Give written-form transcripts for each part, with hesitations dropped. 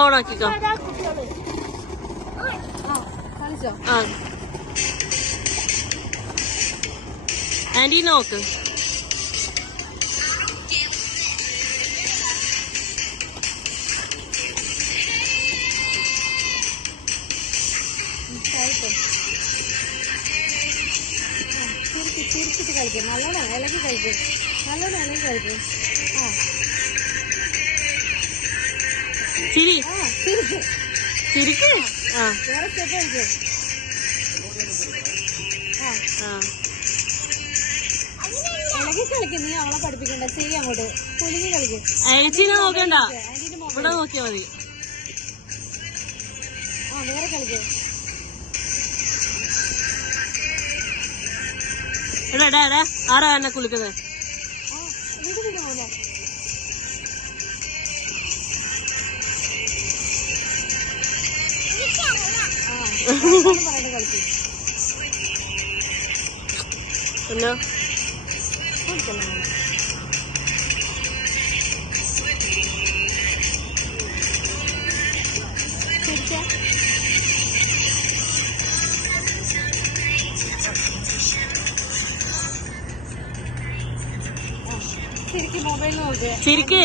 ഓണാക്കിക്കോ. Anti നോക്ക്. ചിരിച്ചിട്ട് കളിക്കും. നല്ലോണം ഇളകി കളിക്കും. നല്ലോണം ഇളകി കളിക്കും. ചിരി ചിരിക്കും. ചിരിക്ക്. വേറെ സ്റ്റെപ്പ് കളിക്കും. ഇളകി കളിക്കും. നീ അവളെ പഠിപ്പിക്കണ്ട. ചെയ്യ അങ്ങോട്ട് കുലുങ്ങി കളിക്കും. ചേച്ചീനെ നോക്കണ്ട, ഇവിടെ നോക്കിയാ മതി. വേറെ കളിക്കും. ആരാ എന്നെ കുളിക്കുന്നത്? പിന്നെ ചിരിക്ക്.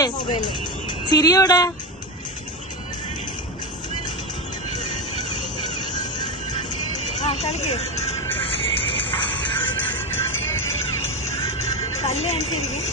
ചിരിയോടെ കളിക്ക്. കല്ല് കാണിച്ചിരിക്കും.